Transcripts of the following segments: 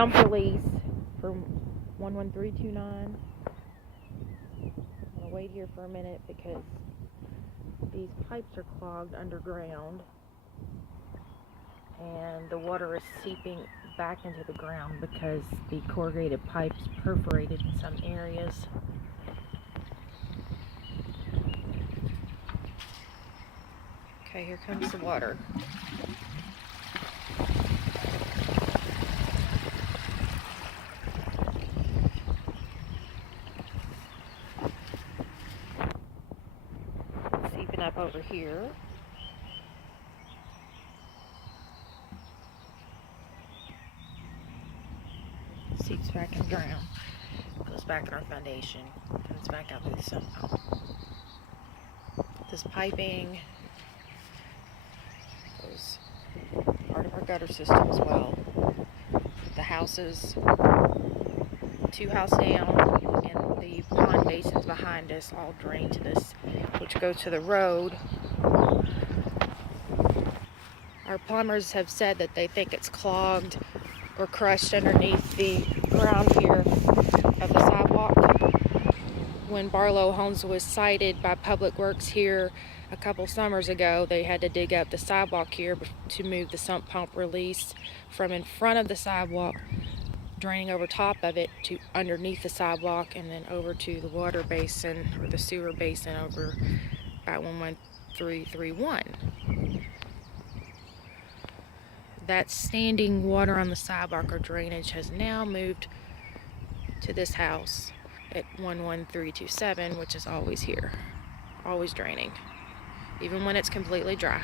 sump release for 11329. I'm going to wait here for a minute because these pipes are clogged underground and the water is seeping back into the ground because the corrugated pipes perforated in some areas. Okay, here comes the water. Seeping up over here. Seeps back in the ground, goes back in our foundation, comes back out through the sump pump. This piping goes part of our gutter system as well. The houses, 2 houses down, and the pond basins behind us all drain to this, which go to the road. Our plumbers have said that they think it's clogged or crushed underneath the ground here of the sidewalk. When Barlow Homes was cited by Public Works here a couple summers ago, they had to dig up the sidewalk here to move the sump pump release from in front of the sidewalk, draining over top of it to underneath the sidewalk, and then over to the water basin or the sewer basin over by 11331. That standing water on the sidewalk or drainage has now moved to this house at 11327, which is always here, always draining, even when it's completely dry.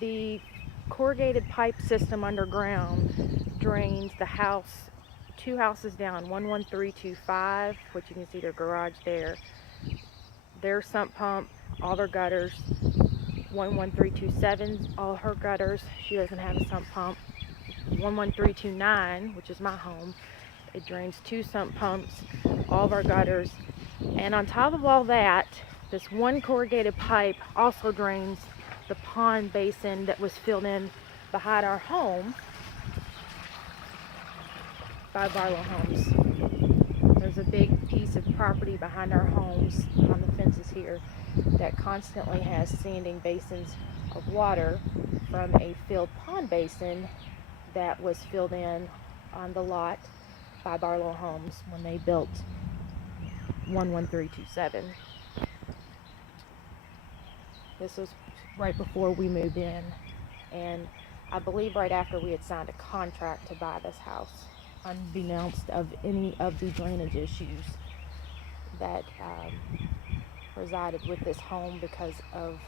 The corrugated pipe system underground drains the house, 2 houses down, 11325, which you can see their garage there, their sump pump, all their gutters. 11327, all her gutters. She doesn't have a sump pump. 11329, which is my home, it drains 2 sump pumps, all of our gutters. And on top of all that, this one corrugated pipe also drains the pond basin that was filled in behind our home by Barlow Homes. There's a big piece of property behind our homes on the fences here that constantly has standing basins of water from a filled pond basin that was filled in on the lot by Barlow Homes when they built 11327. This was right before we moved in, and I believe right after we had signed a contract to buy this house, unbeknownst of any of the drainage issues that resided with this home because of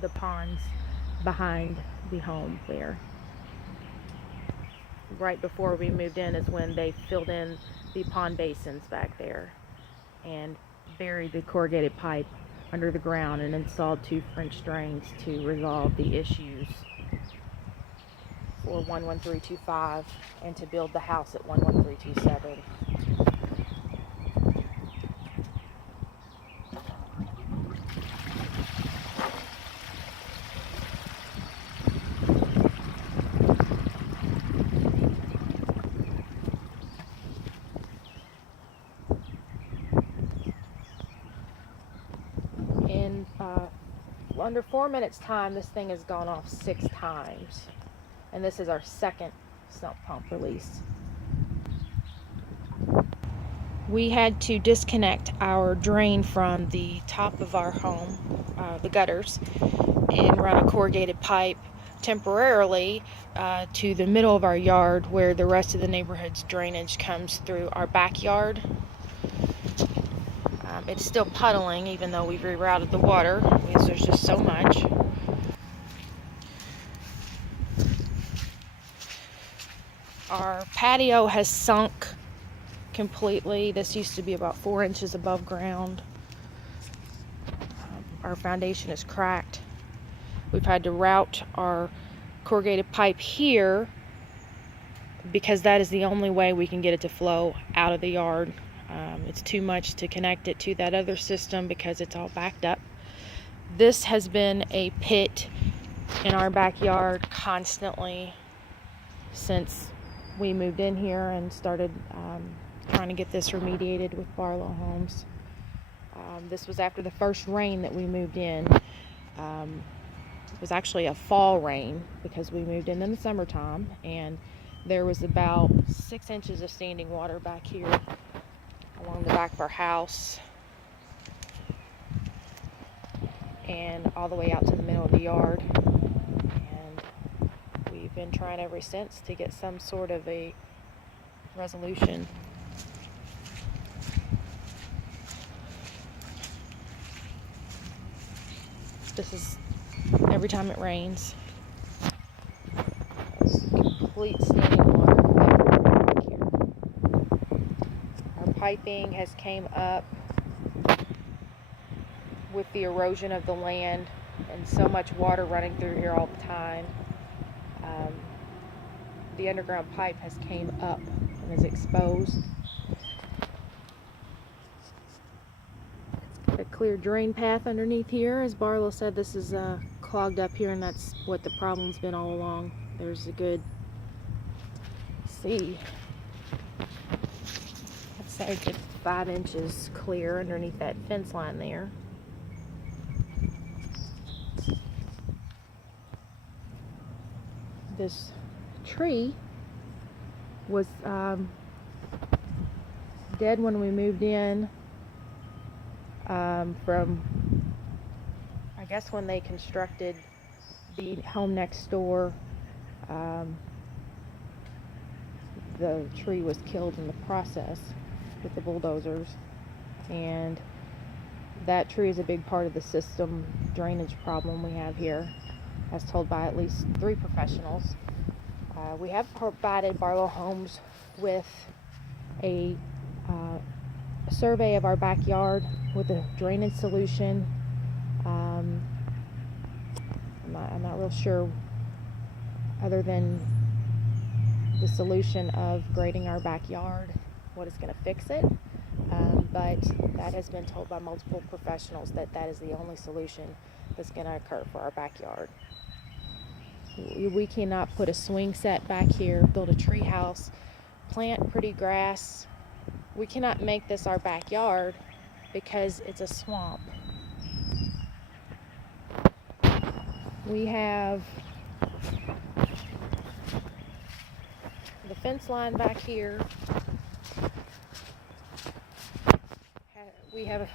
the ponds behind the home there. Right before we moved in is when they filled in the pond basins back there and buried the corrugated pipe under the ground and installed 2 French drains to resolve the issues for 11325 and to build the house at 11327. In under 4 minutes time, this thing has gone off 6 times, and this is our second sump pump release. We had to disconnect our drain from the top of our home, the gutters, and run a corrugated pipe temporarily to the middle of our yard where the rest of the neighborhood's drainage comes through our backyard. It's still puddling even though we've rerouted the water because there's just so much. Our patio has sunk completely. This used to be about 4 inches above ground. Our foundation is cracked. We've had to route our corrugated pipe here because that is the only way we can get it to flow out of the yard. It's too much to connect it to that other system because it's all backed up. This has been a pit in our backyard constantly since we moved in here and started trying to get this remediated with Barlow Homes. This was after the first rain that we moved in. It was actually a fall rain because we moved in the summertime, and there was about 6 inches of standing water back here along the back of our house and all the way out to the middle of the yard. And we've been trying ever since to get some sort of a resolution. This is every time it rains. Complete standing water back here. Our piping has came up with the erosion of the land and so much water running through here all the time. The underground pipe has came up and is exposed. It's got a clear drain path underneath here. As Barlow said, this is clogged up here, and that's what the problem's been all along. There's a good, see, I'd say a good 5 inches clear underneath that fence line there. This tree was dead when we moved in from, I guess, when they constructed the home next door. The tree was killed in the process with the bulldozers, and that tree is a big part of the system drainage problem we have here, as told by at least 3 professionals. We have provided Barlow Homes with a survey of our backyard with a drainage solution. I'm not real sure, other than the solution of grading our backyard, what is going to fix it. But that has been told by multiple professionals that that is the only solution that's going to occur for our backyard. We cannot put a swing set back here, build a tree house, plant pretty grass. We cannot make this our backyard because it's a swamp. We have the fence line back here. We have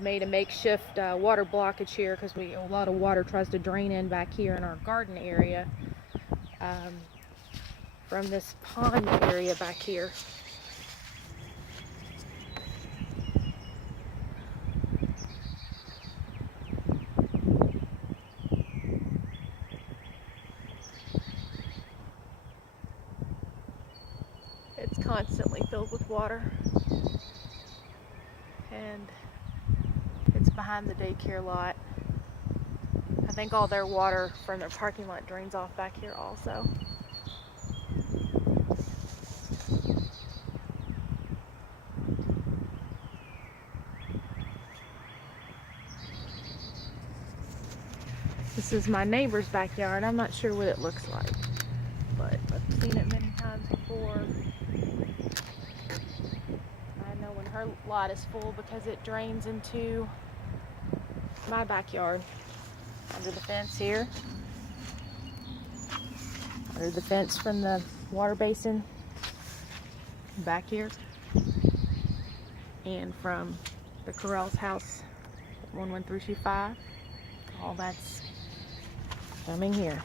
made a makeshift water blockage here because a lot of water tries to drain in back here in our garden area from this pond area back here. It's constantly filled with water, and it's behind the daycare lot. I think all their water from their parking lot drains off back here also. This is my neighbor's backyard. I'm not sure what it looks like, but I've seen it many times before. I know when her lot is full because it drains into my backyard. Under the fence here. Under the fence from the water basin back here. And from the Corral's house, 11325. All that's coming here.